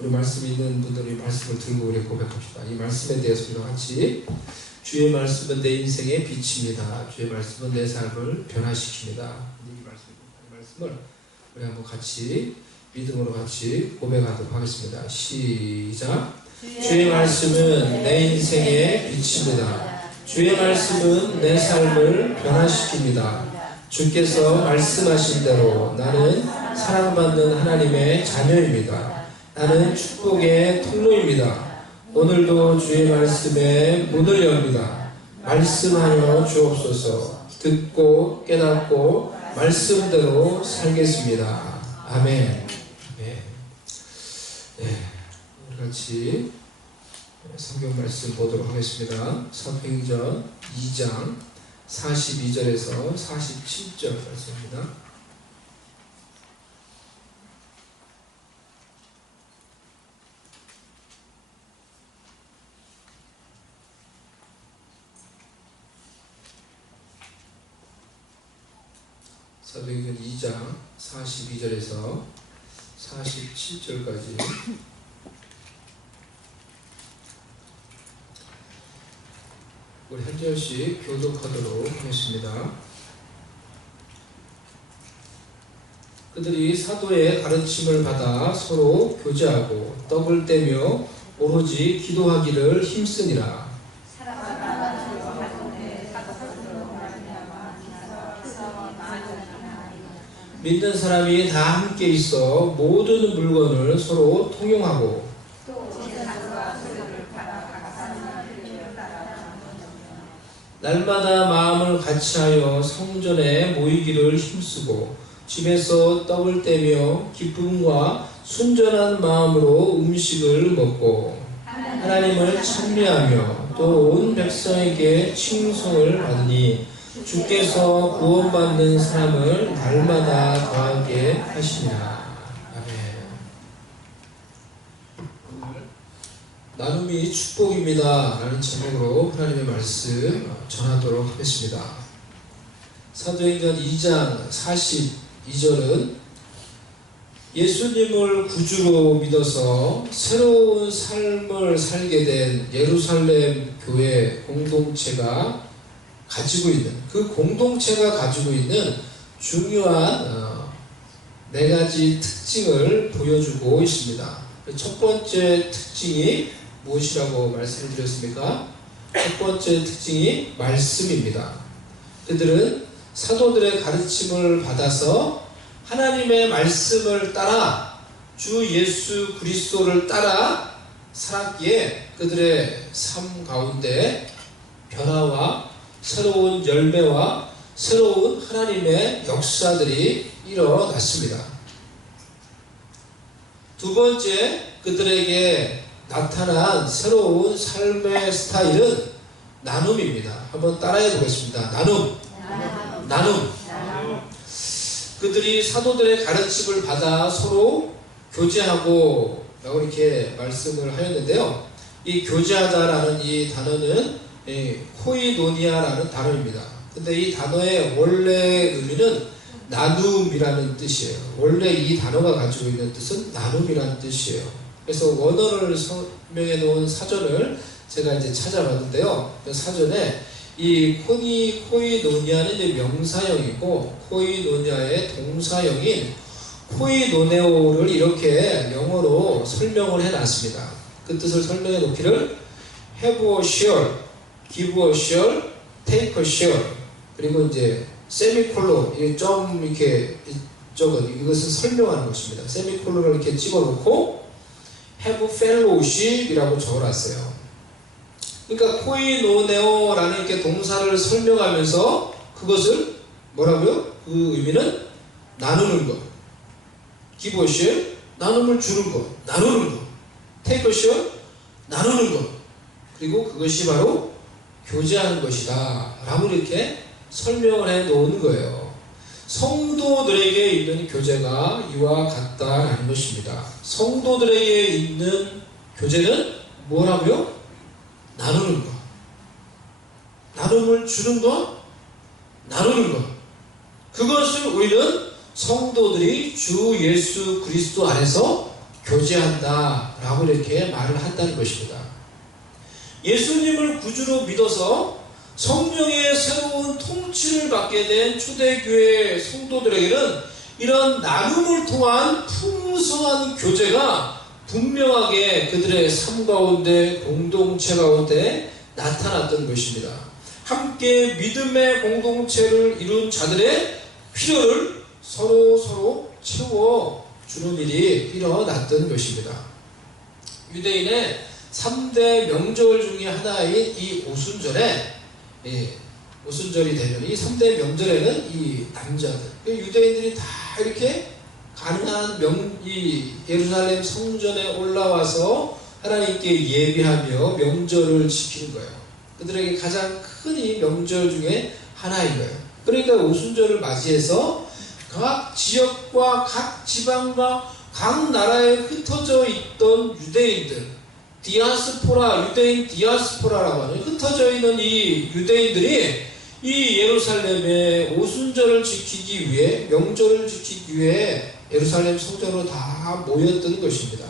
우리 말씀 있는 분들이 말씀을 들고 우리 고백합시다. 이 말씀에 대해서 우리가 같이 주의 말씀은 내 인생의 빛입니다. 주의 말씀은 내 삶을 변화시킵니다. 이 말씀을 우리 한번 같이 믿음으로 같이 고백하도록 하겠습니다. 시작. 주의 말씀은 내 인생의 빛입니다. 주의 말씀은 내 삶을 변화시킵니다. 주께서 말씀하신 대로 나는 사랑받는 하나님의 자녀입니다. 나는 축복의 통로입니다. 오늘도 주의 말씀에 문을 엽니다. 말씀하여 주옵소서. 듣고 깨닫고 말씀대로 살겠습니다. 아멘. 네. 우리 같이 성경 말씀 보도록 하겠습니다. 사도행전 2장 42절에서 47절 말씀입니다. 사도행전 2장 42절에서 47절까지 우리 한 절씩 교독하도록 하겠습니다. 그들이 사도의 가르침을 받아 서로 교제하고 떡을 떼며 오로지 기도하기를 힘쓰니라. 믿는 사람이 다 함께 있어 모든 물건을 서로 통용하고 날마다 마음을 같이하여 성전에 모이기를 힘쓰고 집에서 떡을 떼며 기쁨과 순전한 마음으로 음식을 먹고 하나님을 찬미하며 또 온 백성에게 칭송을 받으니 주께서 구원받는 사람을 날마다 더하게 하시니라. 나눔이 축복입니다 라는 제목으로 하나님의 말씀 전하도록 하겠습니다. 사도행전 2장 42절은 예수님을 구주로 믿어서 새로운 삶을 살게 된 예루살렘 교회 공동체가 가지고 있는, 그 공동체가 가지고 있는 중요한 4가지 특징을 보여주고 있습니다. 첫 번째 특징이 무엇이라고 말씀을 드렸습니까? 첫 번째 특징이 말씀입니다. 그들은 사도들의 가르침을 받아서 하나님의 말씀을 따라 주 예수 그리스도를 따라 살았기에 그들의 삶 가운데 변화와 새로운 열매와 새로운 하나님의 역사들이 일어났습니다. 두 번째, 그들에게 나타난 새로운 삶의 스타일은 나눔입니다. 한번 따라해 보겠습니다. 나눔. 그들이 사도들의 가르침을 받아 서로 교제하고 라고 이렇게 말씀을 하였는데요. 이 교제하다라는 이 단어는 코이노니아라는 단어입니다. 근데 이 단어의 원래 의미는 나눔이라는 뜻이에요. 원래 이 단어가 가지고 있는 뜻은 나눔이라는 뜻이에요. 그래서 원어를 설명해 놓은 사전을 제가 이제 찾아봤는데요. 그 사전에 이 코이노니아는 이제 명사형이고 코이노니아의 동사형인 코이노네오를 이렇게 영어로 설명을 해 놨습니다. 그 뜻을 설명해 놓기를 have a share, give a share, take a share, 그리고 이제 세미콜론, 좀 이렇게 적은 이것은 설명하는 것입니다. 세미콜론을 이렇게 찍어 놓고 have fellowship이라고 적어 놨어요. 그러니까 코이노네오라는 이렇게 동사를 설명하면서 그것을 뭐라고요? 그 의미는 나누는 것. give a share, 나눔을 주는 것, 나누는 것. take a share, 나누는 것. 그리고 그것이 바로 교제하는 것이다 라고 이렇게 설명을 해 놓은 거예요. 성도들에게 있는 교제가 이와 같다라는 것입니다. 성도들에게 있는 교제는 뭐라고요? 나누는 것. 나눔을 주는 것, 나누는 것. 그것을 우리는 성도들이 주 예수 그리스도 안에서 교제한다라고 이렇게 말을 한다는 것입니다. 예수님을 구주로 믿어서 성령의 새로운 통치를 받게 된 초대교회 성도들에게는 이런 나눔을 통한 풍성한 교제가 분명하게 그들의 삶 가운데, 공동체 가운데 나타났던 것입니다. 함께 믿음의 공동체를 이룬 자들의 필요를 서로 채워주는 일이 일어났던 것입니다. 유대인의 3대 명절 중에 하나인 이 오순절에, 오순절이 되면 이 3대 명절에는 이 남자들, 유대인들이 다 이렇게 가능한 이 예루살렘 성전에 올라와서 하나님께 예배하며 명절을 지키는 거예요. 그들에게 가장 큰 이 명절 중에 하나인 거예요. 그러니까 오순절을 맞이해서 각 지역과 각 지방과 각 나라에 흩어져 있던 유대인들, 디아스포라, 유대인 디아스포라라고 하는 흩어져 있는 이 유대인들이 이 예루살렘의 오순절을 지키기 위해, 명절을 지키기 위해 예루살렘 성전으로 다 모였던 것입니다.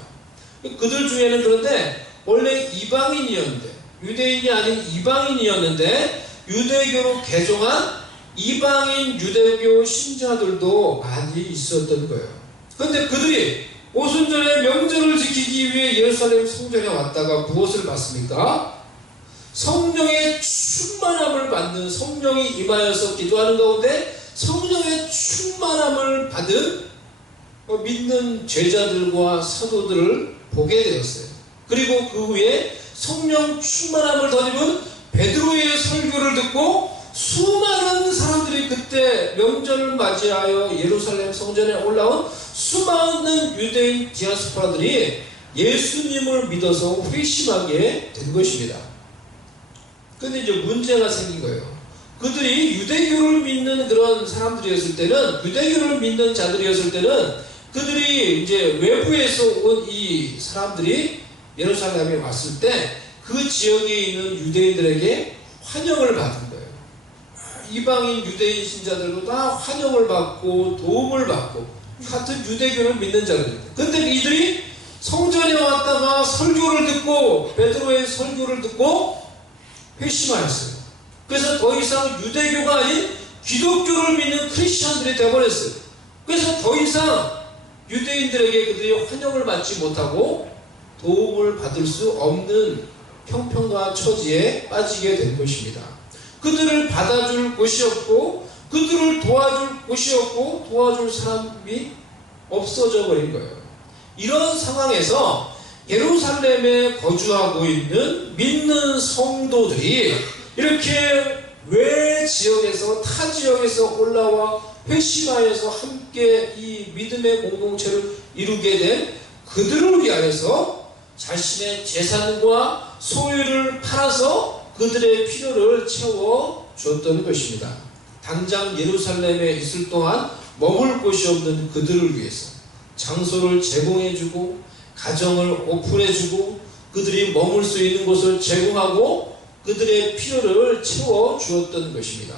그들 중에는 그런데 원래 이방인이었는데, 유대인이 아닌 이방인이었는데 유대교로 개종한 이방인 유대교 신자들도 많이 있었던 거예요. 그런데 그들이 오순절의 명절을 지키기 위해 예루살렘 성전에 왔다가 무엇을 받습니까? 성령의 충만함을 받는, 성령이 임하여서 기도하는 가운데 성령의 충만함을 받은 믿는 제자들과 사도들을 보게 되었어요. 그리고 그 후에 성령 충만함을 덧입은 베드로의 설교를 듣고 수많은 사람들이, 그때 명절을 맞이하여 예루살렘 성전에 올라온 수많은 유대인 디아스포라들이 예수님을 믿어서 회심하게 된 것입니다. 근데 이제 문제가 생긴 거예요. 그들이 유대교를 믿는 그런 사람들이었을 때는, 유대교를 믿는 자들이었을 때는 그들이 이제 외부에서 온 이 사람들이 예루살렘에 왔을 때 그 지역에 있는 유대인들에게 환영을 받은 거예요. 이방인 유대인 신자들도 다 환영을 받고 도움을 받고 같은 유대교를 믿는 자들입니다. 그런데 이들이 성전에 왔다가 설교를 듣고, 베드로의 설교를 듣고 회심하였어요. 그래서 더 이상 유대교가 아닌 기독교를 믿는 크리스천들이 되어버렸어요. 그래서 더 이상 유대인들에게 그들이 환영을 받지 못하고 도움을 받을 수 없는 형편과 처지에 빠지게 된 것입니다. 그들을 받아줄 곳이 없고, 그들을 도와줄 곳이 없고, 도와줄 사람이 없어져 버린 거예요. 이런 상황에서 예루살렘에 거주하고 있는 믿는 성도들이 이렇게 외 지역에서, 타 지역에서 올라와 회심하여서 함께 이 믿음의 공동체를 이루게 된 그들을 위하여서 자신의 재산과 소유를 팔아서 그들의 필요를 채워주었던 것입니다. 당장 예루살렘에 있을 동안 머물 곳이 없는 그들을 위해서 장소를 제공해주고, 가정을 오픈해주고, 그들이 머물 수 있는 곳을 제공하고 그들의 필요를 채워주었던 것입니다.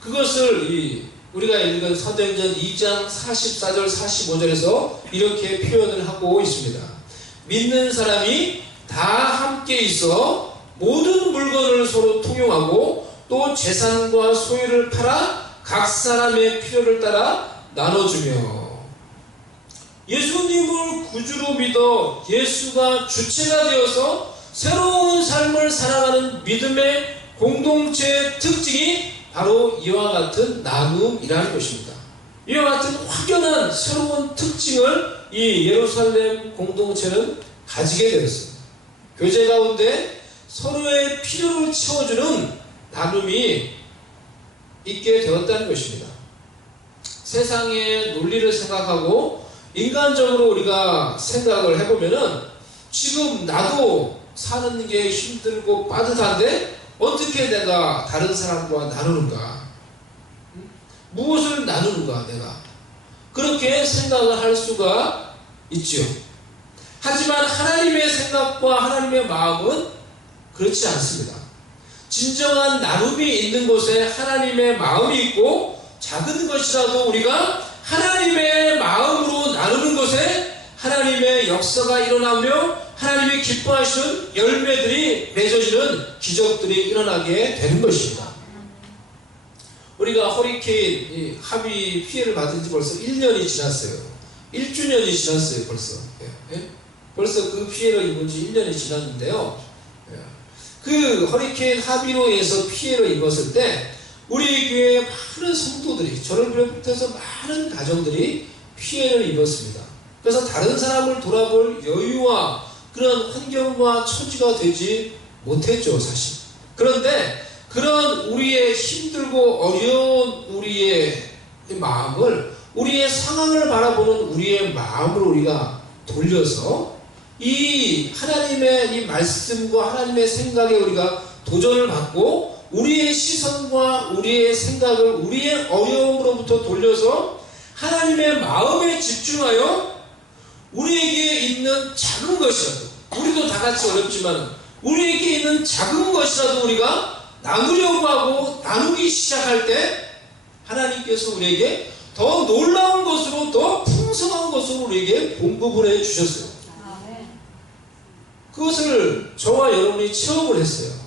그것을 우리가 읽은 사도행전 2장 44절 45절에서 이렇게 표현을 하고 있습니다. 믿는 사람이 다 함께 있어 모든 물건을 서로 통용하고, 또 재산과 소유를 팔아 각 사람의 필요를 따라 나눠주며, 예수님을 구주로 믿어 예수가 주체가 되어서 새로운 삶을 살아가는 믿음의 공동체의 특징이 바로 이와 같은 나눔이라는 것입니다. 이와 같은 확연한 새로운 특징을 이 예루살렘 공동체는 가지게 되었습니다. 교제 가운데 서로의 필요를 채워주는 나눔이 있게 되었다는 것입니다. 세상의 논리를 생각하고 인간적으로 우리가 생각을 해보면은, 지금 나도 사는 게 힘들고 빠듯한데 어떻게 내가 다른 사람과 나누는가? 무엇을 나누는가 내가? 그렇게 생각을 할 수가 있죠. 하지만 하나님의 생각과 하나님의 마음은 그렇지 않습니다. 진정한 나눔이 있는 곳에 하나님의 마음이 있고, 작은 것이라도 우리가 하나님의 마음으로 나누는 것에 하나님의 역사가 일어나며 하나님이 기뻐하시는 열매들이 맺어지는 기적들이 일어나게 되는 것입니다. 우리가 허리케인 하비 피해를 받은 지 벌써 1년이 지났어요. 1주년이 지났어요. 벌써 그 피해를 입은 지 1년이 지났는데요. 그 허리케인 하비로 인해서 피해를 입었을 때 우리 교회의 많은 성도들이, 저를 비롯해서 많은 가정들이 피해를 입었습니다. 그래서 다른 사람을 돌아볼 여유와 그런 환경과 처지가 되지 못했죠, 사실. 그런데 그런 우리의 힘들고 어려운 우리의 마음을, 우리의 상황을 바라보는 우리의 마음을 우리가 돌려서 이 하나님의 이 말씀과 하나님의 생각에 우리가 도전을 받고 우리의 시선과 우리의 생각을 우리의 어려움으로부터 돌려서 하나님의 마음에 집중하여 우리에게 있는 작은 것이라도, 우리도 다 같이 어렵지만 우리에게 있는 작은 것이라도 우리가 나누려고 하고 나누기 시작할 때 하나님께서 우리에게 더 놀라운 것으로, 더 풍성한 것으로 우리에게 공급을 해 주셨어요. 그것을 저와 여러분이 체험을 했어요.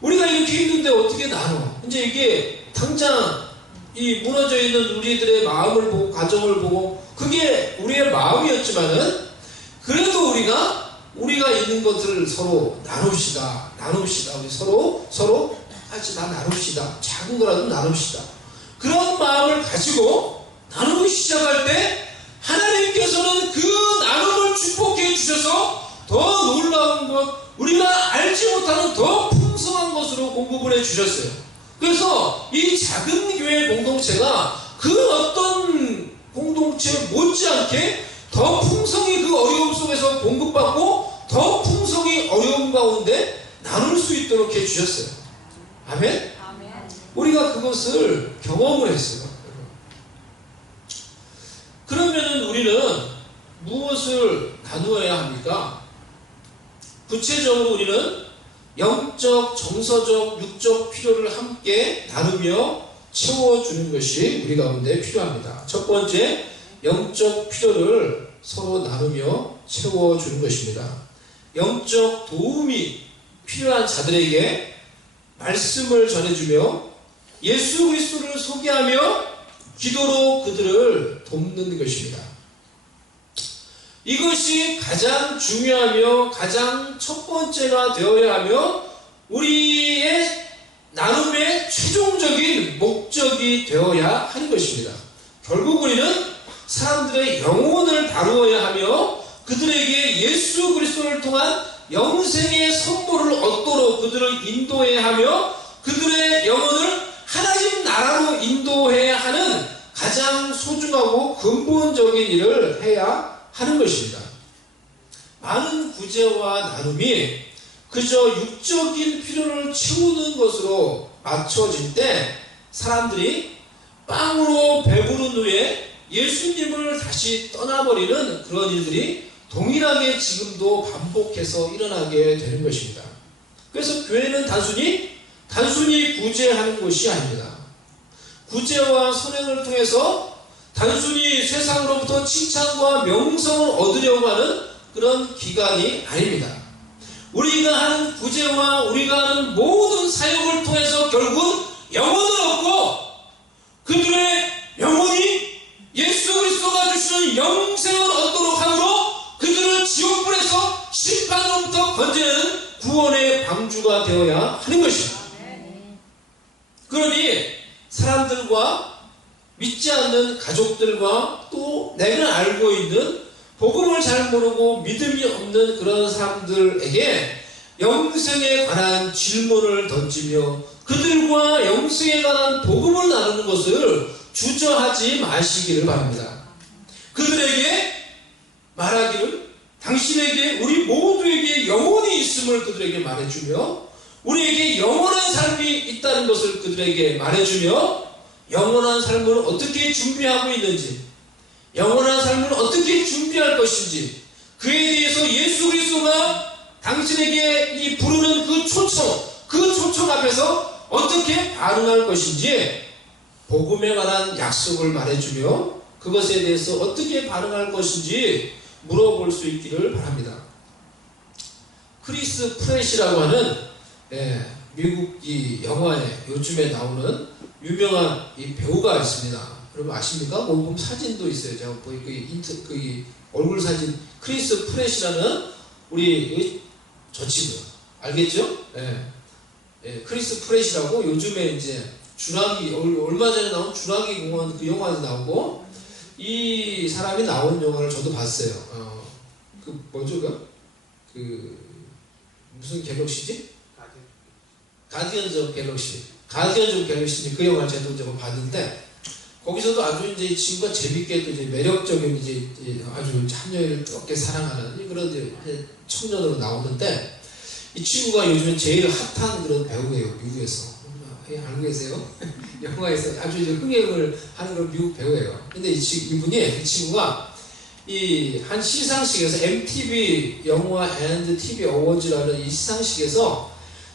우리가 이렇게 있는데 어떻게 나눠? 이제 이게 당장 이 무너져 있는 우리들의 마음을 보고, 가정을 보고, 그게 우리의 마음이었지만은 그래도 우리가 있는 것을 서로 나눕시다. 우리 서로 같이 나눕시다. 작은 거라도 나눕시다. 그런 마음을 가지고 나누기 시작할 때 하나님께서는 그 나눔을 축복해 주셔서 더 놀라운 것, 우리가 알지 못하는 더 풍성한 것으로 공급을 해 주셨어요. 그래서 이 작은 교회 공동체가 그 어떤 공동체 못지않게 더 풍성히 그 어려움 속에서 공급받고 더 풍성히 어려움 가운데 나눌 수 있도록 해 주셨어요. 아멘? 우리가 그것을 경험을 했어요. 그러면 우리는 무엇을 나누어야 합니까? 구체적으로 우리는 영적, 정서적, 육적 필요를 함께 나누며 채워주는 것이 우리 가운데 필요합니다. 첫 번째, 영적 필요를 서로 나누며 채워주는 것입니다. 영적 도움이 필요한 자들에게 말씀을 전해주며 예수 그리스도를 소개하며 기도로 그들을 돕는 것입니다. 이것이 가장 중요하며 가장 첫 번째가 되어야 하며 우리의 나눔의 최종적인 목적이 되어야 하는 것입니다. 결국 우리는 사람들의 영혼을 다루어야 하며 그들에게 예수 그리스도를 통한 영생의 선물을 얻도록 그들을 인도해야 하며 그들의 영혼을 하나님 나라로 인도해야 하는 가장 소중하고 근본적인 일을 해야 하는 것입니다. 많은 구제와 나눔이 그저 육적인 필요를 채우는 것으로 맞춰질 때 사람들이 빵으로 배부른 후에 예수님을 다시 떠나버리는 그런 일들이 동일하게 지금도 반복해서 일어나게 되는 것입니다. 그래서 교회는 단순히 구제하는 것이 아닙니다. 구제와 선행을 통해서 단순히 세상으로부터 칭찬과 명성을 얻으려고 하는 그런 기관이 아닙니다. 우리가 하는 구제와 우리가 하는 모든 사역을 통해서 결국 영혼을 얻고 그들의 영혼이 예수 그리스도가 주시는 영생을 얻도록 함으로 그들을 지옥불에서 심판으로부터 건져내는 구원의 방주가 되어야 하는 것입니다. 그러니 사람들과 믿지 않는 가족들과 또 내가 알고 있는 복음을 잘 모르고 믿음이 없는 그런 사람들에게 영생에 관한 질문을 던지며 그들과 영생에 관한 복음을 나누는 것을 주저하지 마시기를 바랍니다. 그들에게 말하기를 당신에게 우리 모두에게 영혼이 있음을 그들에게 말해주며 우리에게 영원한 삶이 있다는 것을 그들에게 말해주며 영원한 삶을 어떻게 준비하고 있는지 영원한 삶을 어떻게 준비할 것인지 그에 대해서 예수 그리스도가 당신에게 이 부르는 그 초청 앞에서 어떻게 반응할 것인지 복음에 관한 약속을 말해주며 그것에 대해서 어떻게 반응할 것인지 물어볼 수 있기를 바랍니다. 크리스 프렛이라고 하는 미국 이 영화에 요즘에 나오는 유명한 이 배우가 있습니다. 여러분 아십니까? 뭐 보면 사진도 있어요. 제가 그 얼굴 사진 크리스 프렛이라는 우리 저 친구 알겠죠? 크리스 프렛이라고 요즘에 이제 주라기 얼마 전에 나온 주라기 공원 그 영화에서 나오고 이 사람이 나온 영화를 저도 봤어요. 그 뭐죠 그 무슨 갤럭시지? 가디언즈 오브 갤럭시. 가디언즈 오브 갤럭시 그 영화를 제가 좀 봤는데 거기서도 아주 이제 이 친구가 재밌게 또 이제 매력적인 이제 아주 자녀를 뜨겁게 사랑하는 그런 이제 청년으로 나오는데 이 친구가 요즘에 제일 핫한 그런 배우예요. 미국에서. 알고 계세요? 영화에서 아주 이제 흥행을 하는 그런 미국 배우예요. 근데 이 친구가 이 한 시상식에서 MTV 영화 앤드 TV 어워즈라는 이 시상식에서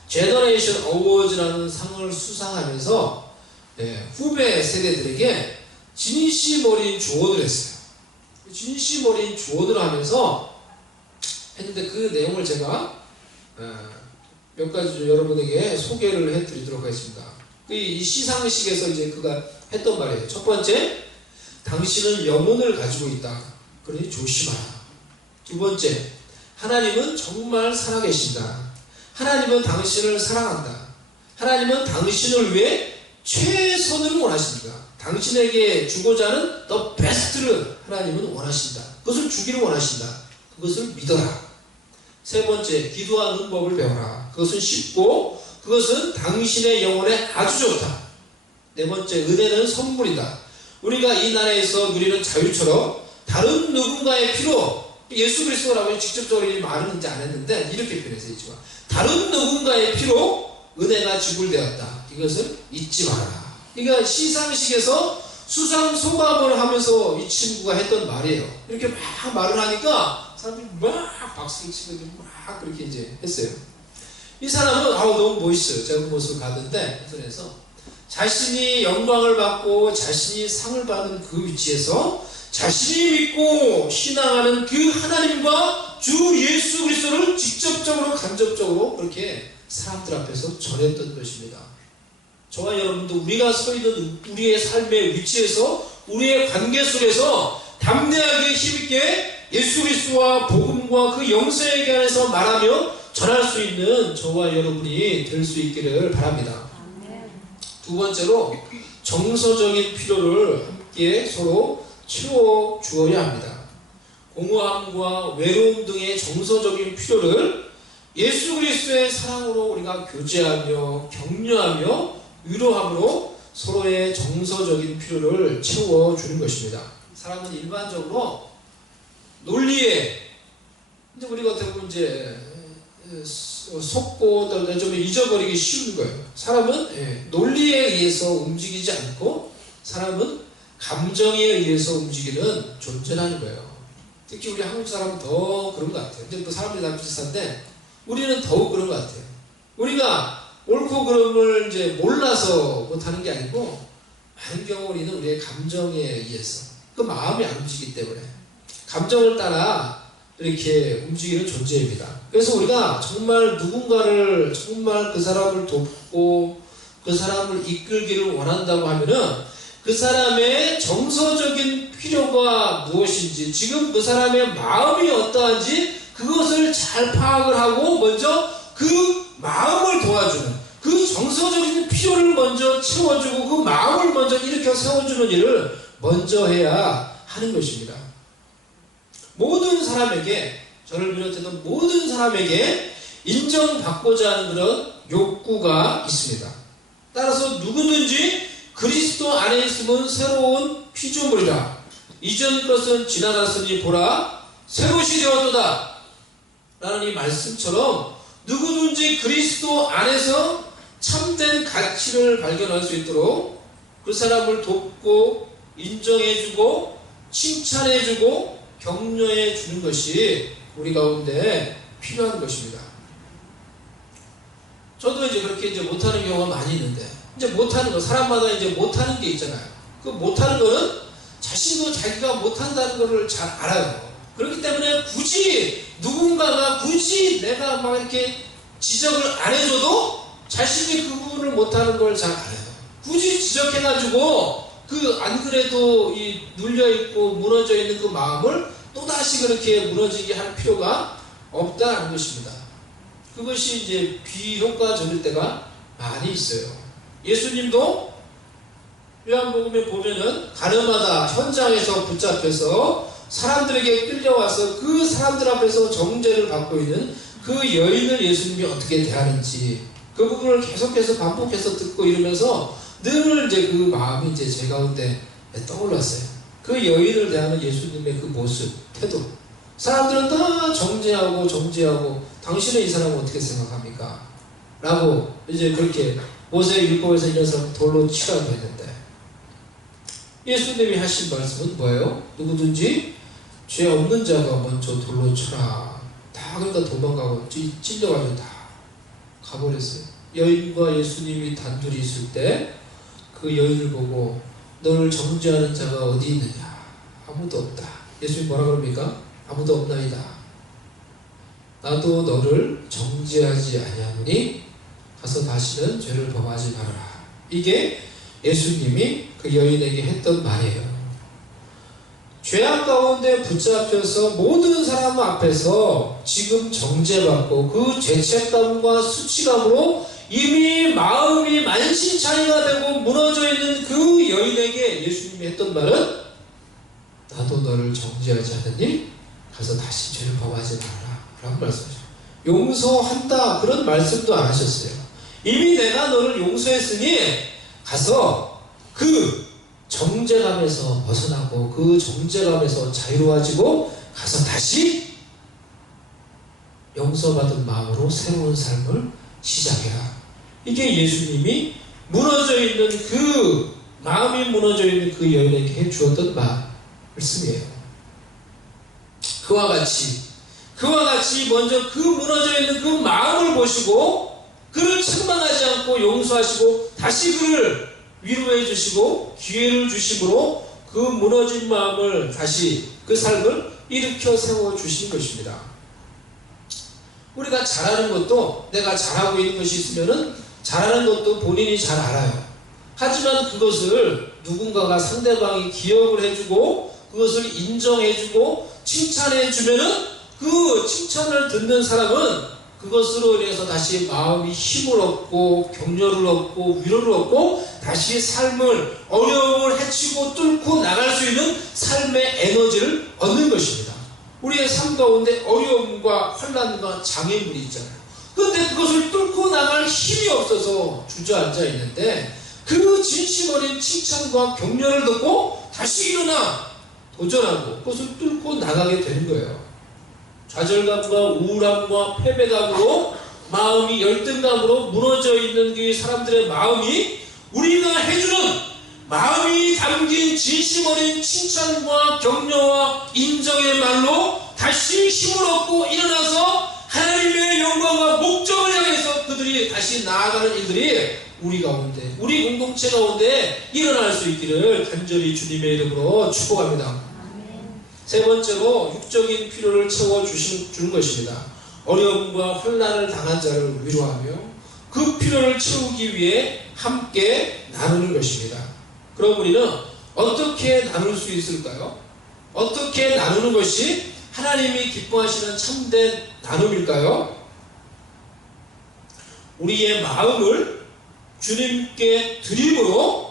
제너레이션 어워즈라는 상을 수상하면서 후배 세대들에게 진심어린 조언을 했어요. 진심어린 조언을 하면서 했는데 그 내용을 제가 몇 가지 여러분에게 소개를 해드리도록 하겠습니다. 이 시상식에서 이제 그가 했던 말이에요. 첫 번째, 당신은 영혼을 가지고 있다. 그러니 조심하라. 두 번째, 하나님은 정말 살아계신다. 하나님은 당신을 사랑한다. 하나님은 당신을 위해 최선을 원하십니다. 당신에게 주고자 하는 the best를 하나님은 원하신다. 그것을 주기를 원하신다. 그것을 믿어라. 세 번째, 기도하는 법을 배워라. 그것은 쉽고 그것은 당신의 영혼에 아주 좋다. 네 번째, 은혜는 선물이다. 우리가 이 나라에서 누리는 자유처럼 다른 누군가의 피로 예수 그리스도라고 직접적으로 말은 이제 안 했는데 이렇게 표현했어요. 다른 누군가의 피로 은혜가 지불되었다. 이것을 잊지 말아라. 그러니까 시상식에서 수상 소감을 하면서 이 친구가 했던 말이에요. 이렇게 막 말을 하니까 사람들이 막 박수를 치고 막 그렇게 이제 했어요. 이 사람은 너무 멋있어요. 제가 그 모습을 봤는데 인터넷에서 자신이 영광을 받고 자신이 상을 받는 그 위치에서 자신이 믿고 신앙하는 그 하나님과 주 예수 그리스도를 직접적으로 간접적으로 그렇게 사람들 앞에서 전했던 것입니다. 저와 여러분도 우리가 서 있는 우리의 삶의 위치에서 우리의 관계 속에서 담대하게 힘있게 예수 그리스도와 복음과 그 영생에 관해서 말하며 전할 수 있는 저와 여러분이 될 수 있기를 바랍니다. 두 번째로 정서적인 필요를 함께 서로 채워 주어야 합니다. 공허함과 외로움 등의 정서적인 필요를 예수 그리스도의 사랑으로 우리가 교제하며 격려하며 위로함으로 서로의 정서적인 필요를 채워주는 것입니다. 사람은 일반적으로 논리에 이제 우리가 어떻게 보면 이제 속고 좀 잊어버리기 쉬운 거예요. 사람은 논리에 의해서 움직이지 않고 사람은 감정에 의해서 움직이는 존재라는 거예요. 특히 우리 한국 사람은 더 그런 것 같아요. 근데 또 사람들이 다 비슷한데 우리는 더욱 그런 것 같아요. 우리가 옳고 그름을 이제 몰라서 못하는 게 아니고 많은 경우 우리는 우리의 감정에 의해서 그 마음이 안 움직이기 때문에 감정을 따라 이렇게 움직이는 존재입니다. 그래서 우리가 정말 누군가를 정말 그 사람을 돕고 그 사람을 이끌기를 원한다고 하면은 그 사람의 정서적인 필요가 무엇인지 지금 그 사람의 마음이 어떠한지 그것을 잘 파악을 하고 먼저 그 마음을 도와주는 그 정서적인 필요를 먼저 채워주고 그 마음을 먼저 일으켜 세워주는 일을 먼저 해야 하는 것입니다. 모든 사람에게 저를 비롯해서 모든 사람에게 인정받고자 하는 그런 욕구가 있습니다. 따라서 누구든지 그리스도 안에 있으면 새로운 피조물이라 이전 것은 지나갔으니 보라 새로시 되었도다 라는 이 말씀처럼 누구든지 그리스도 안에서 참된 가치를 발견할 수 있도록 그 사람을 돕고 인정해주고 칭찬해주고 격려해주는 것이 우리 가운데 필요한 것입니다. 저도 이제 그렇게 이제 못하는 경우가 많이 있는데 이제 못하는 거 사람마다 이제 못하는 게 있잖아요. 그 못하는 거는 자신도 자기가 못한다는 거를 잘 알아요. 그렇기 때문에 굳이 누군가가 굳이 내가 막 이렇게 지적을 안 해줘도 자신이 그 부분을 못하는 걸 잘 알아요. 굳이 지적해가지고 안 그래도 이 눌려있고 무너져 있는 그 마음을 또다시 그렇게 무너지게 할 필요가 없다는 것입니다. 그것이 이제 비효과적일 때가 많이 있어요. 예수님도 요한복음에 보면은 가늠하다 현장에서 붙잡혀서 사람들에게 끌려와서 그 사람들 앞에서 정죄를 받고 있는 그 여인을 예수님이 어떻게 대하는지 그 부분을 계속해서 반복해서 듣고 이러면서 늘 이제 그 마음이 이제 제 가운데 떠올랐어요. 그 여인을 대하는 예수님의 그 모습, 태도. 사람들은 다 정죄하고 당신은 이 사람을 어떻게 생각합니까? 라고 이제 그렇게 모세율법에서 이런 사람 돌로 치라고 했는데 예수님이 하신 말씀은 뭐예요? 누구든지 죄 없는 자가 먼저 돌로 쳐라. 다 그러니까 도망가고 찔려가지고 다 가버렸어요. 여인과 예수님이 단둘이 있을 때 그 여인을 보고 너를 정죄하는 자가 어디 있느냐? 아무도 없다. 예수님 뭐라 그럽니까? 아무도 없나이다. 나도 너를 정죄하지 아니하노니 가서 다시는 죄를 범하지 말아라. 이게 예수님이 그 여인에게 했던 말이에요. 죄악 가운데 붙잡혀서 모든 사람 앞에서 지금 정죄받고 그 죄책감과 수치감으로 이미 마음이 만신창이가 되고 무너져 있는 그 여인에게 예수님이 했던 말은 나도 너를 정죄하지 않으니 가서 다시 죄를 범하지 말아라 라고 말씀하셨어요. 용서한다 그런 말씀도 안 하셨어요. 이미 내가 너를 용서했으니 가서 그 정죄감에서 벗어나고 그 정죄감에서 자유로워지고 가서 다시 용서받은 마음으로 새로운 삶을 시작해라. 이게 예수님이 무너져 있는 그 마음이 무너져 있는 그 여인에게 주었던 말씀이에요. 그와 같이 먼저 그 무너져 있는 그 마음을 보시고 그를 책망하지 않고 용서하시고 다시 그를 위로해 주시고 기회를 주심으로 그 무너진 마음을 다시 그 삶을 일으켜 세워 주시는 것입니다. 우리가 잘하는 것도 내가 잘하고 있는 것이 있으면은 잘하는 것도 본인이 잘 알아요. 하지만 그것을 누군가가 상대방이 기억을 해주고 그것을 인정해주고 칭찬해주면은 그 칭찬을 듣는 사람은 그것으로 인해서 다시 마음이 힘을 얻고 격려를 얻고 위로를 얻고 다시 삶을 어려움을 헤치고 뚫고 나갈 수 있는 삶의 에너지를 얻는 것입니다. 우리의 삶 가운데 어려움과 환난과 장애물이 있잖아요. 그런데 그것을 뚫고 나갈 힘이 없어서 주저앉아 있는데 그 진심 어린 칭찬과 격려를 듣고 다시 일어나 도전하고 그것을 뚫고 나가게 되는 거예요. 좌절감과 우울함과 패배감으로 마음이 열등감으로 무너져 있는 그 사람들의 마음이 우리가 해주는 마음이 담긴 진심 어린 칭찬과 격려와 인정의 말로 다시 힘을 얻고 일어나서 하나님의 영광과 목적을 향해서 그들이 다시 나아가는 일들이 우리 가운데, 우리 공동체 가운데 일어날 수 있기를 간절히 주님의 이름으로 축복합니다. 세 번째로 육적인 필요를 채워주는 것입니다. 어려움과 환난을 당한 자를 위로하며 그 필요를 채우기 위해 함께 나누는 것입니다. 그럼 우리는 어떻게 나눌 수 있을까요? 어떻게 나누는 것이 하나님이 기뻐하시는 참된 나눔일까요? 우리의 마음을 주님께 드림으로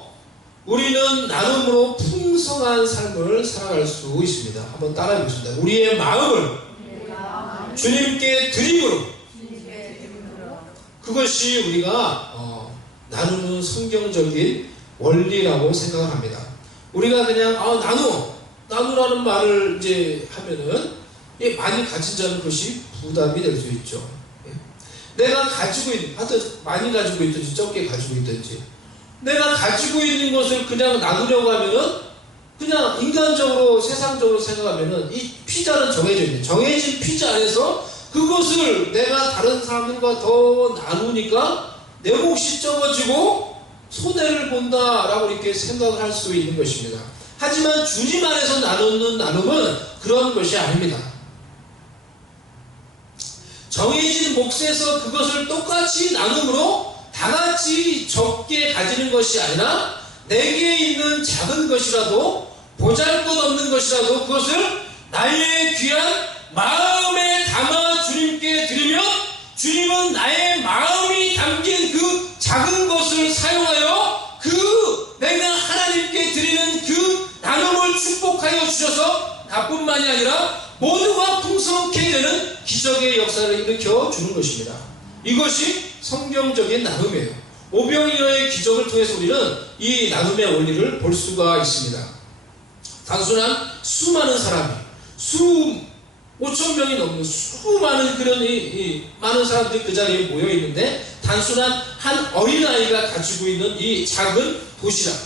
우리는 나눔으로 풍성한 삶을 살아갈 수 있습니다. 한번 따라해 보겠습니다. 우리의 마음을 주님께 드림으로 그것이 우리가 나누는 성경적인 원리라고 생각을 합니다. 우리가 그냥 나누라는 말을 이제 하면은 많이 가진 자는 그것이 부담이 될 수 있죠. 내가 가지고 있는, 하여튼 많이 가지고 있든지 적게 가지고 있든지 내가 가지고 있는 것을 그냥 나누려고 하면은 그냥 인간적으로 세상적으로 생각하면은 이 피자는 정해진 피자 안에서 그것을 내가 다른 사람들과 더 나누니까 내 몫이 적어지고 손해를 본다라고 이렇게 생각을 할 수 있는 것입니다. 하지만 주님 안에서 나누는 나눔은 그런 것이 아닙니다. 정해진 몫에서 그것을 똑같이 나눔으로 다같이 적게 가지는 것이 아니라 내게 있는 작은 것이라도 보잘것없는 것이라도 그것을 나의 귀한 마음에 담아 주님께 드리면 주님은 나의 마음이 담긴 그 작은 것을 사용하여 그 내가 하나님께 드리는 그 나눔을 축복하여 주셔서 나뿐만이 아니라 모두가 풍성케 되는 기적의 역사를 일으켜 주는 것입니다. 이것이 성경적인 나눔이에요. 오병이어의 기적을 통해서 우리는 이 나눔의 원리를 볼 수가 있습니다. 단순한 수많은 사람이 5,000명이 넘는 수많은 그런 많은 사람들이 그 자리에 모여 있는데 단순한 한 어린아이가 가지고 있는 이 작은 도시락,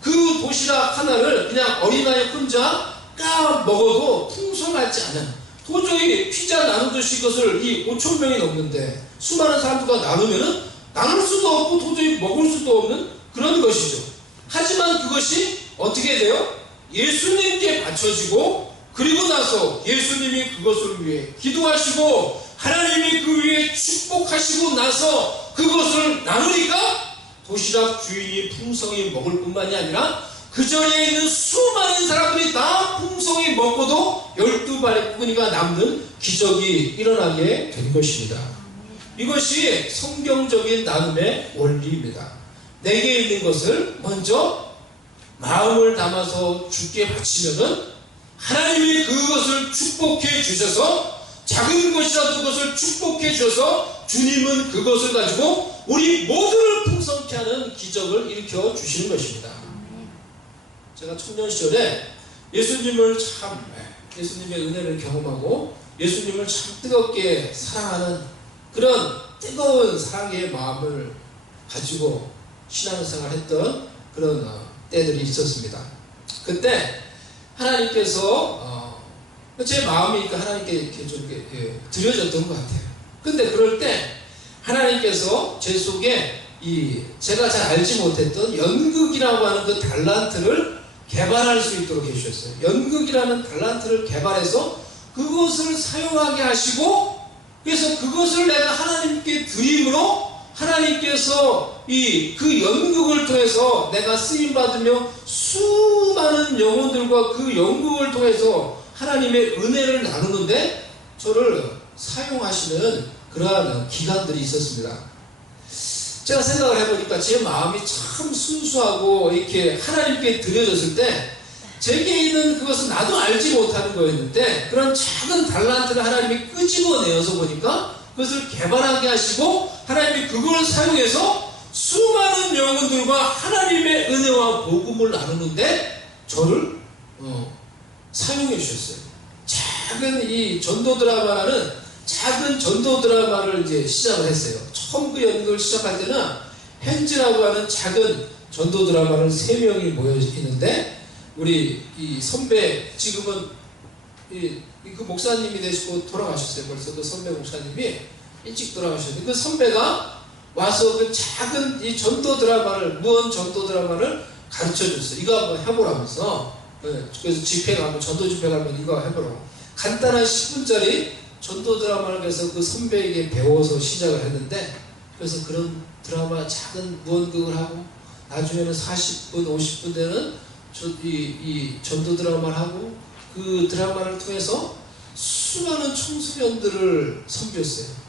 그 도시락 하나를 그냥 어린아이 혼자 까 먹어도 풍성하지 않은, 도저히 피자 나누듯이 이것을 5,000명이 넘는데 수많은 사람들과 나누면은 나눌 수도 없고 도저히 먹을 수도 없는 그런 것이죠. 하지만 그것이 어떻게 돼요? 예수님께 바쳐지고 그리고 나서 예수님이 그것을 위해 기도하시고 하나님이 그 위에 축복하시고 나서 그것을 나누니까 도시락 주인이 풍성히 먹을 뿐만이 아니라 그 자리에 있는 수많은 사람들이 다 풍성히 먹고도 12바리구니가 남는 기적이 일어나게 된 것입니다. 이것이 성경적인 나눔의 원리입니다. 내게 있는 것을 먼저 마음을 담아서 주께 바치면은 하나님이 그것을 축복해 주셔서 작은 것이라도 그것을 축복해 주셔서 주님은 그것을 가지고 우리 모두를 풍성케 하는 기적을 일으켜 주시는 것입니다. 제가 청년 시절에 예수님의 은혜를 경험하고 예수님을 참 뜨겁게 사랑하는 그런 뜨거운 사랑의 마음을 가지고 신앙생활을 했던 그런 때들이 있었습니다. 그때 하나님께서 제 마음이 하나님께 이렇게 좀 드려졌던 것 같아요. 근데 그럴 때 하나님께서 제 속에 제가 잘 알지 못했던 연극이라고 하는 그 달란트를 개발할 수 있도록 해주셨어요. 연극이라는 달란트를 개발해서 그것을 사용하게 하시고, 그래서 그것을 내가 하나님께 드림으로 하나님께서 그 연극을 통해서 내가 쓰임받으며 수많은 영혼들과 그 연극을 통해서 하나님의 은혜를 나누는데 저를 사용하시는 그러한 기간들이 있었습니다. 제가 생각을 해보니까 제 마음이 참 순수하고 이렇게 하나님께 드려졌을 때 제게 있는 그것은 나도 알지 못하는 거였는데 그런 작은 달란트를 하나님이 끄집어내어서 보니까 그것을 개발하게 하시고 하나님이 그걸 사용해서 수많은 영혼들과 하나님의 은혜와 복음을 나누는데 저를 사용해 주셨어요. 작은 이 전도 드라마라는 작은 전도 드라마를 이제 시작을 했어요. 처음 그 연극을 시작할 때는 헨즈라고 하는 작은 전도 드라마를 3명이 모여 있는데 우리 이 선배, 지금은 그 목사님이 되시고 돌아가셨어요. 벌써 그 선배 목사님이 일찍 돌아가셨는데 그 선배가 와서 그 작은 이 전도 드라마를, 무언 전도 드라마를 가르쳐 줬어요. 이거 한번 해보라면서. 그래서 집회 가면, 전도 집회 가면 이거 해보라고. 간단한 10분짜리 전도 드라마를 그래서 그 선배에게 배워서 시작을 했는데, 그래서 그런 드라마 작은 무언극을 하고 나중에는 40분, 50분 되는 이 전도 드라마를 하고 그 드라마를 통해서 수많은 청소년들을 섬겼어요.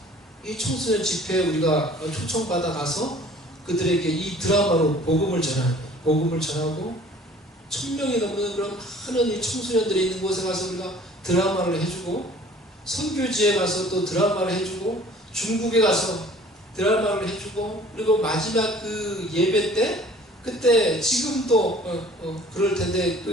이 청소년 집회에 우리가 초청받아 가서 그들에게 이 드라마로 복음을 전하고 1,000명이 넘는 그런 많은 이 청소년들이 있는 곳에 가서 우리가 드라마를 해주고, 선교지에 가서 또 드라마를 해주고, 중국에 가서 드라마를 해주고, 그리고 마지막 그 예배 때 그때 지금도 그럴 텐데 또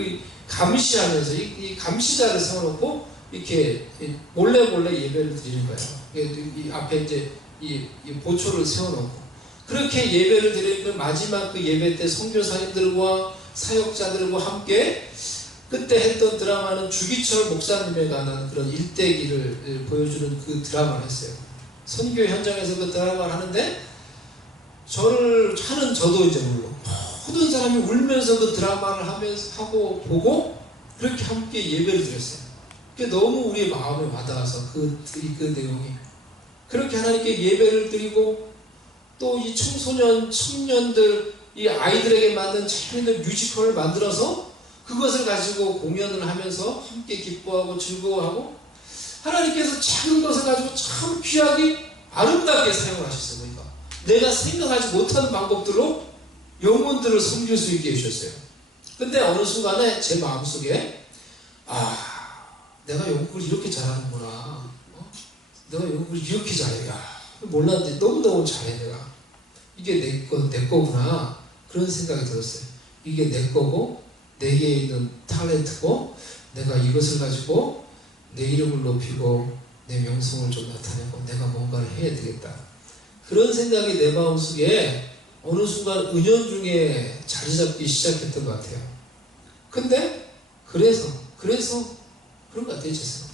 감시하면서 이 감시자를 세워놓고 이렇게 몰래 예배를 드리는 거예요. 이 앞에 이제 이 보초를 세워놓고 그렇게 예배를 드리는 마지막 그 예배 때 선교사님들과 사역자들과 함께 그때 했던 드라마는 주기철 목사님에 관한 그런 일대기를 보여주는 그 드라마를 했어요. 선교 현장에서 그 드라마를 하는데 저도 이제 물론 모든 사람이 울면서 그 드라마를 하면서 하고 보고 그렇게 함께 예배를 드렸어요. 그게 너무 우리의 마음에 와닿아서 그 내용이 그렇게 하나님께 예배를 드리고 또 이 청소년 청년들 이 아이들에게 만든 재미있는 뮤지컬을 만들어서 그것을 가지고 공연을 하면서 함께 기뻐하고 즐거워하고 하나님께서 작은 것을 가지고 참 귀하게 아름답게 사용을 하셨어요. 보니까 내가 생각하지 못하는 방법들로 영혼들을 섬길 수 있게 해주셨어요. 근데 어느 순간에 제 마음속에 내가 연극을 이렇게 잘하는구나. 내가 연극을 이렇게 잘해. 몰랐는데 너무너무 잘해 내가. 이게 내 거구나. 그런 생각이 들었어요. 이게 내 거고 내게 있는 탤런트고 내가 이것을 가지고 내 이름을 높이고 내 명성을 좀 나타내고 내가 뭔가를 해야 되겠다. 그런 생각이 내 마음속에 어느 순간 은연중에 자리 잡기 시작했던 것 같아요. 근데 그래서 그런 것 같아요. 죄송.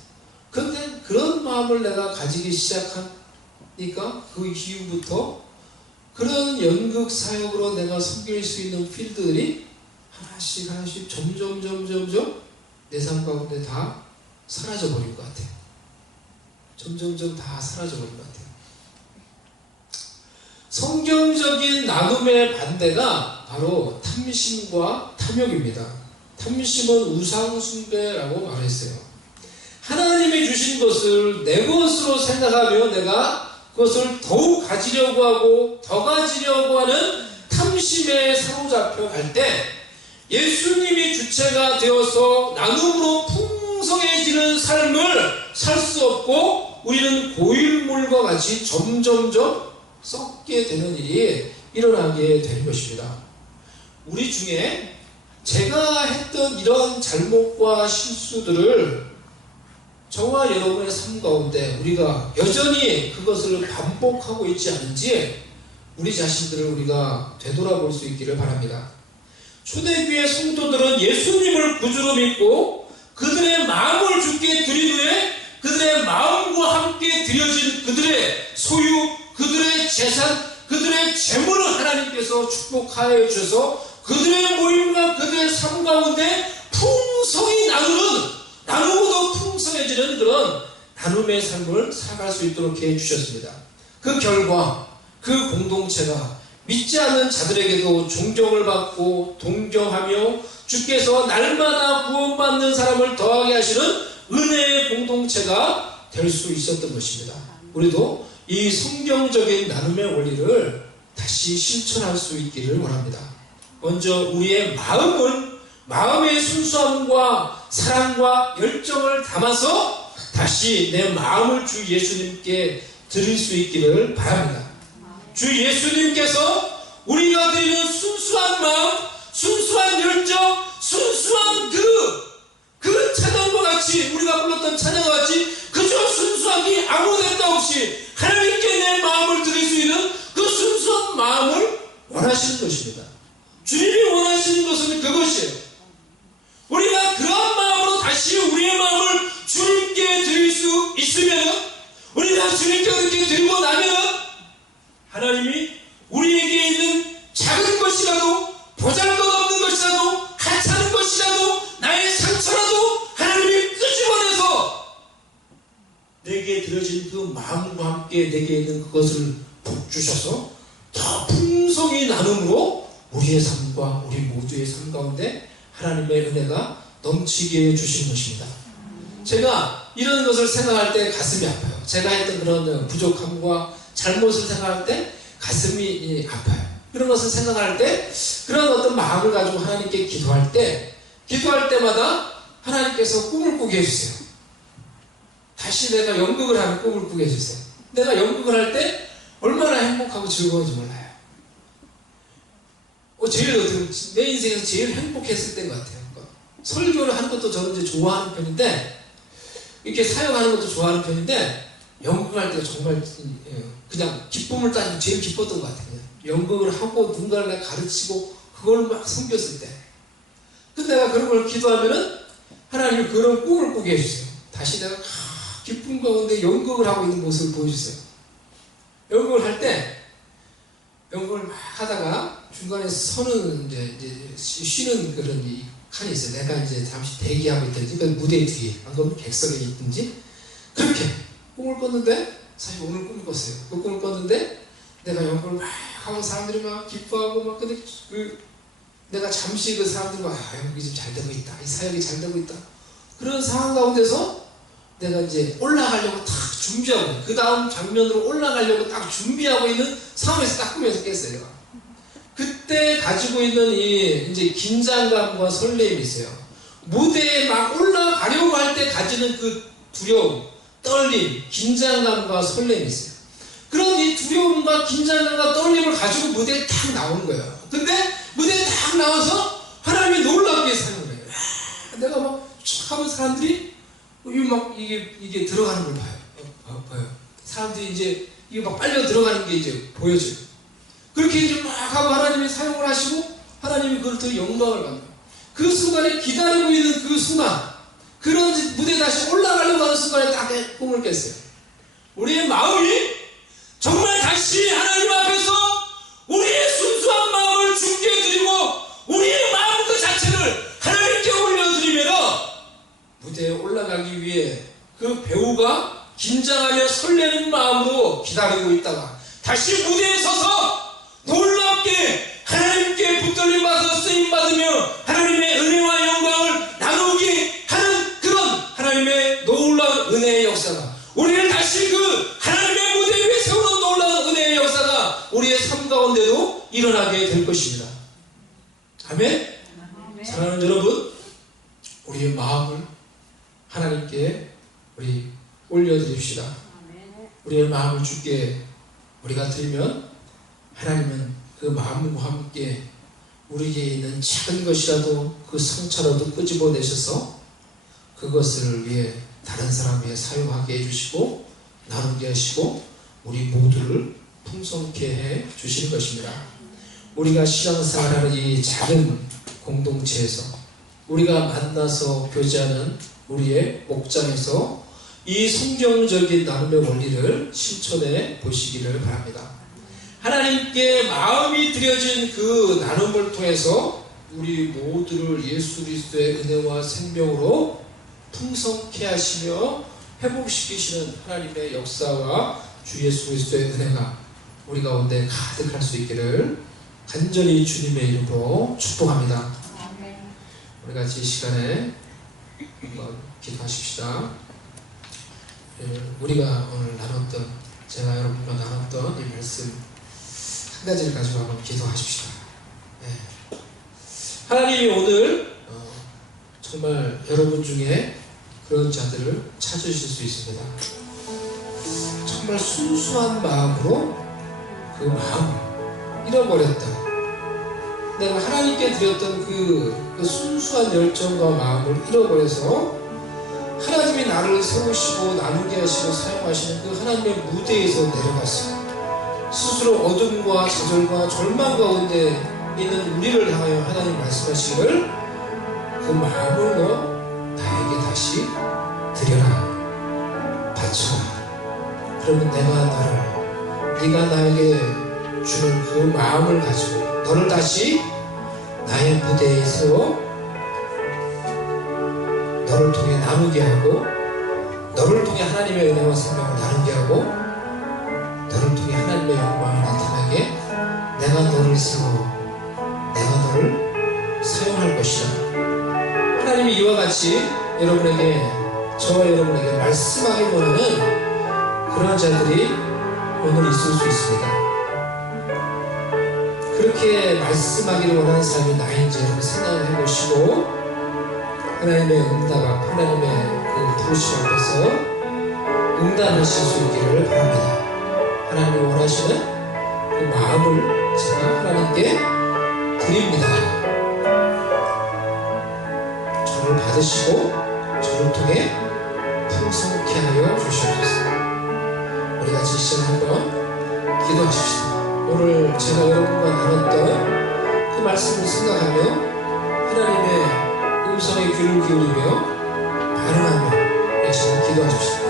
근데 그런 마음을 내가 가지기 시작하니까 그 이후부터 그런 연극 사역으로 내가 섬길 수 있는 필드들이 하나씩 점점 내 삶 가운데 다 사라져버린 것 같아요. 점점 다 사라져버린 것 같아요. 성경적인 나눔의 반대가 바로 탐심과 탐욕입니다. 탐심은 우상숭배라고 말했어요. 하나님이 주신 것을 내 것으로 생각하며 내가 그것을 더욱 가지려고 하고 더 가지려고 하는 탐심에 사로잡혀 갈 때 예수님이 주체가 되어서 나눔으로 풍성해지는 삶을 살 수 없고 우리는 고일물과 같이 점점점 썩게 되는 일이 일어나게 되는 것입니다. 우리 중에 제가 했던 이런 잘못과 실수들을 저와 여러분의 삶 가운데 우리가 여전히 그것을 반복하고 있지 않은지 우리 자신들을 우리가 되돌아볼 수 있기를 바랍니다. 초대교회 성도들은 예수님을 구주로 믿고 그들의 마음을 주께 드린 후에 그들의 마음과 함께 드려진 그들의 소유, 그들의 재산, 그들의 재물을 하나님께서 축복하여 주셔서 그들의 모임과 그들의 삶 가운데 풍성히 나누고도 풍성해지는 그런 나눔의 삶을 살아갈 수 있도록 해주셨습니다. 그 결과 그 공동체가 믿지 않는 자들에게도 존경을 받고 동경하며 주께서 날마다 구원받는 사람을 더하게 하시는 은혜의 공동체가 될 수 있었던 것입니다. 우리도 이 성경적인 나눔의 원리를 다시 실천할 수 있기를 원합니다. 먼저 우리의 마음의 순수함과 사랑과 열정을 담아서 다시 내 마음을 주 예수님께 드릴 수 있기를 바랍니다. 주 예수님께서 우리가 드리는 순수한 마음, 순수한 열정, 순수한 그 찬양과 같이 우리가 불렀던 찬양과 같이 그저 순수하기 아무 데도 없이 하나님께 내 마음을 드릴 수 있는 그 순수한 마음을 원하시는 것입니다. 주님이 원하시는 것은 그것이에요. 우리가 그런 마음으로 다시 우리의 마음을 주님께 드릴 수 있으면 우리가 주님께 그렇게 드리고 나면 하나님이 우리에게 있는 작은 것이라도 보잘것없는 것이라도 하찮은 것이라도 나의 상처라도 하나님이 끄집어내서 내게 드려진 그 마음과 함께 내게 있는 그것을 복 주셔서 더 풍성히 나눔으로 우리의 삶과 우리 모두의 삶 가운데 하나님의 은혜가 넘치게 해주신 것입니다. 제가 이런 것을 생각할 때 가슴이 아파요. 제가 했던 그런 부족함과 잘못을 생각할 때 가슴이 아파요. 이런 것을 생각할 때 그런 어떤 마음을 가지고 하나님께 기도할 때마다 하나님께서 꿈을 꾸게 해주세요. 다시 내가 연극을 하는 꿈을 꾸게 해주세요. 내가 연극을 할 때 얼마나 행복하고 즐거운지 몰라요. 내 인생에서 제일 행복했을 때인 것 같아요. 설교를 하는 것도 저는 이제 좋아하는 편인데, 이렇게 사역하는 것도 좋아하는 편인데, 연극할 때 정말 그냥 기쁨을 따지면 제일 기뻤던 것 같아요. 연극을 하고 누군가를 내가 가르치고 그걸 막 섬겼을 때. 근데 내가 그런 걸 기도하면은 하나님이 그런 꿈을 꾸게 해주세요. 다시 내가 기쁨 가운데 연극을 하고 있는 모습을 보여주세요. 연극을 할 때 연극을 막 하다가 중간에 서는 이제 쉬는 그런 이 칸이 있어요. 내가 이제 잠시 대기하고 있든지 그 무대 뒤에 아니면 객석에 있든지 그렇게 꿈을 꿨는데 사실 오늘 꿈을 꿨어요. 그 꿈을 꿨는데 내가 연극을 막 하고 사람들이 막 기뻐하고 막 근데 내가 잠시 그 사람들이 막 연극이 좀 잘 되고 있다. 이 사역이 잘 되고 있다. 그런 상황 가운데서 내가 이제 올라가려고 딱 준비하고 그 다음 장면으로 올라가려고 딱 준비하고 있는 상황에서 딱 꿈에서 깼어요. 내가. 그때 가지고 있는 이 이제 긴장감과 설렘이 있어요. 무대에 막 올라가려고 할 때 가지는 그 두려움, 떨림, 긴장감과 설렘이 있어요. 그런 이 두려움과 긴장감과 떨림을 가지고 무대에 딱 나오는 거예요. 근데 무대에 딱 나와서 하나님이 놀랍게 사용을 해요. 내가 막 촥 하면 사람들이 이게 들어가는 걸 봐요. 사람들이 이제 이게 막 빨려 들어가는 게 이제 보여져요. 그렇게 이제 막 하고 하나님이 사용을 하시고 하나님이 그걸 더 영광을 받는 그 순간에 기다리고 있는 그 순간, 그런 무대에 다시 올라가려고 하는 순간에 딱 꿈을 깼어요. 우리의 마음이 정말 다시 하나님 앞에서 우리의 순수한 마음을 주께 드리고 우리의 마음 그 자체를 하나님께 올려드리면 무대에 올라가기 위해 그 배우가 긴장하며 설레는 마음으로 기다리고 있다가 다시 무대에 서서 놀랍게 하나님께 붙들림 받아 쓰임 받으며 하나님의 은혜와 영광을 나누게 하는 그런 하나님의 놀라운 은혜의 역사가 우리를 다시 그 하나님의 무대 위에 세우는 놀라운 은혜의 역사가 우리의 삶 가운데도 일어나게 될 것입니다. 아멘? 사랑하는 여러분, 우리의 마음을 하나님께 우리 올려드립시다. 우리의 마음을 주께 우리가 드리면 하나님은 그 마음과 함께 우리에게 있는 작은 것이라도 그 성차라도 끄집어내셔서 그것을 위해 다른 사람 위해 사용하게 해주시고 나누게 하시고 우리 모두를 풍성케 해 주시는 것입니다. 우리가 신앙생활하는 이 작은 공동체에서 우리가 만나서 교제하는 우리의 목장에서 이 성경적인 나눔의 원리를 실천해 보시기를 바랍니다. 하나님께 마음이 드려진 그 나눔을 통해서 우리 모두를 예수 그리스도의 은혜와 생명으로 풍성케 하시며 회복시키시는 하나님의 역사와 주 예수 그리스도의 은혜가 우리 가운데 가득할 수 있기를 간절히 주님의 이름으로 축복합니다. 우리 같이 이 시간에 한번 기도하십시다. 우리가 오늘 나눴던, 제가 여러분과 나눴던 이 말씀 한 가지를 가지고 한번 기도하십시다. 네. 하나님이 오늘 정말 여러분 중에 그런 자들을 찾으실 수 있습니다. 정말 순수한 마음으로 그 마음을 잃어버렸다. 내가 하나님께 드렸던 그 순수한 열정과 마음을 잃어버려서 하나님이 나를 세우시고 나누게 하시고 사용하시는 그 하나님의 무대에서 내려갔어요. 스스로 어둠과 좌절과 절망 가운데 있는 우리를 향하여 하나님 말씀하시기를 그 마음을 너 나에게 다시 드려라, 바쳐라. 그러면 내가 네가 나에게 주는 그 마음을 가지고 너를 다시 나의 무대에 세워 너를 통해 나누게 하고 너를 통해 하나님의 은혜와 생명을 나누게 하고 너를 통해 하나님의 영광을 나타나게 내가 너를 세워 내가 너를 사용할 것이다. 하나님이 이와 같이 여러분에게, 저와 여러분에게 말씀하기 원하는 그런 자들이 오늘 있을 수 있습니다. 그렇게 말씀하기를 원하는 사람이 나인지 여러분 생각을 해보시고 하나님의 응답 앞, 하나님의 그 부르심 앞에서 응답하실 수 있기를 바랍니다. 하나님이 원하시는 그 마음을 제가 하나님께 드립니다. 저를 받으시고 저를 통해 풍성케 하여 주시옵소서. 우리 같이 이 시간 한번 기도하십시다. 오늘 제가 여러분과 나눴던 그 말씀을 생각하며 하나님의 음성에 귀를 기울이며 반응하며 이 시간 기도하십시다.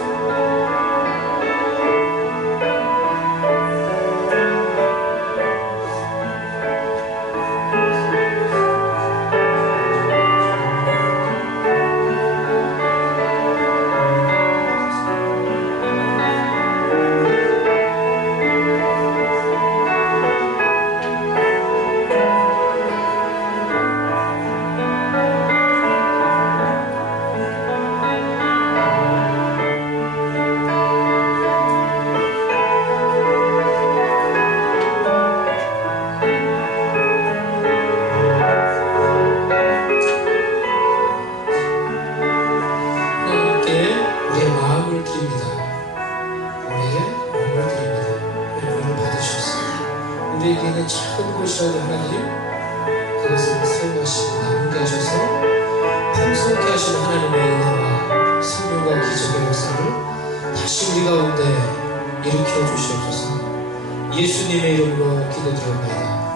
사용하셔도 하나님 그것을 사용하시고 나누게 하셔서 풍성케 하시는 하나님의 은혜와 생명과 기적의 역사를 다시 우리 가운데 일으켜 주시옵소서. 예수님의 이름으로 기도드립니다.